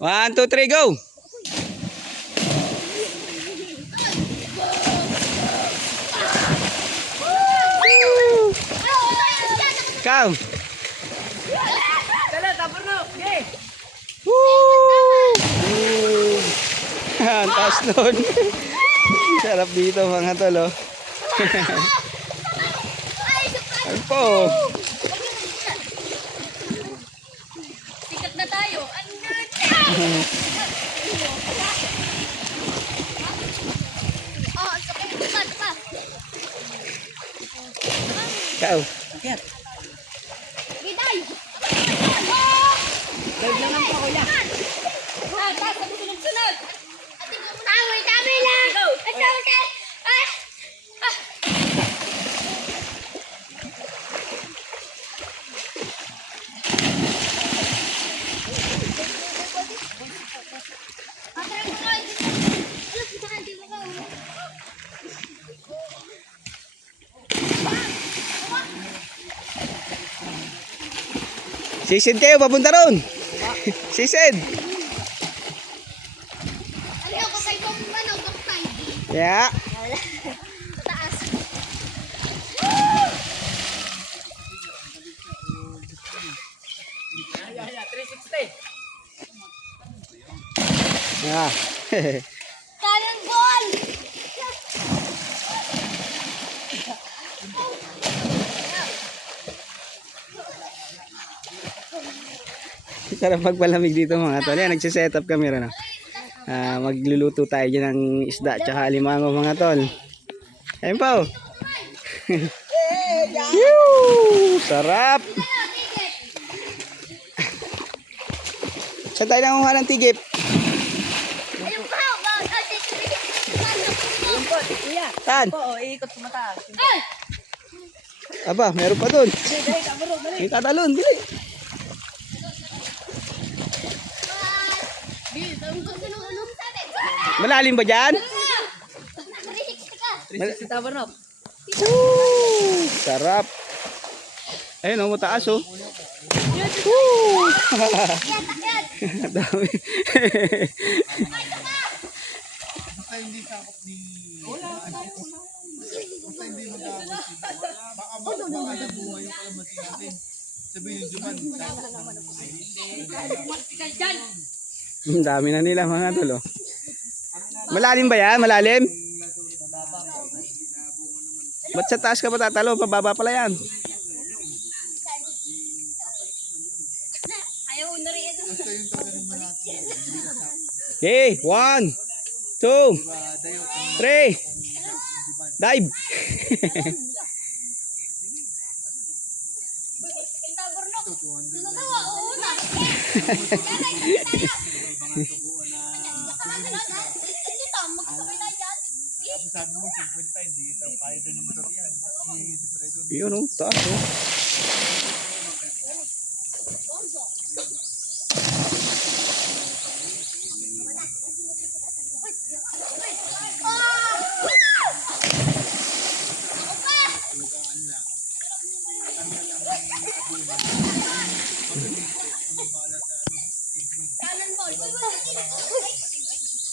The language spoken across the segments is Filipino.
1, 2, 3, go! Ikaw! Dala, tapos na. Okay. Woo! Ang taas nun. Sarap dito mga tol, oh. Ano po? Sikat na tayo. Oh, sakit pa. Ikaw. Akyat. Giday. Dive lang ang pa, kuya. Sunod. Tama lang. Go. Okay. Sisid kayo, papunta ron. Sisid. Ayaw ko kay kong manong kapay. Yeah. Taas. Ay, 360. Yeah. Kayang ball. Sarap magpalamig dito mga tol. Yan, nagsiset up kami rin. Magluluto tayo dyan ng isda tsaka alimango mga tol. Ayun po. Sarap. Saan tayo nanguha ng tigip? Ayun pa. Lungkot, kuya. Saan? Oo, iikot sa mataas. Aba, meron pa dun. Dali, kaburo, dali. May katalon, dili. Malalim ba dyan? 360 tower knob. Sarap. Ayun, oh, mataas oh. Dami. Ang dami na nila mga tol oh. Malalim ba yan? Malalim? Ba't sa taas ka pa tatalo? Pababa pala yan. Ayaw na rin ito. Okay, 1, 2, 3. Dive. Yun oh, taas oh.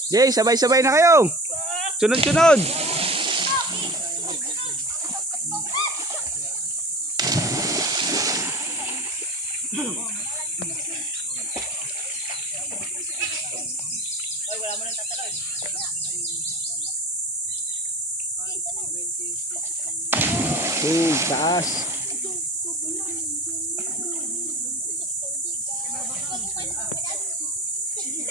Jay, sabay-sabay na kayo. Sunod-sunod. Ay, wala mo nang tatalon. Taas.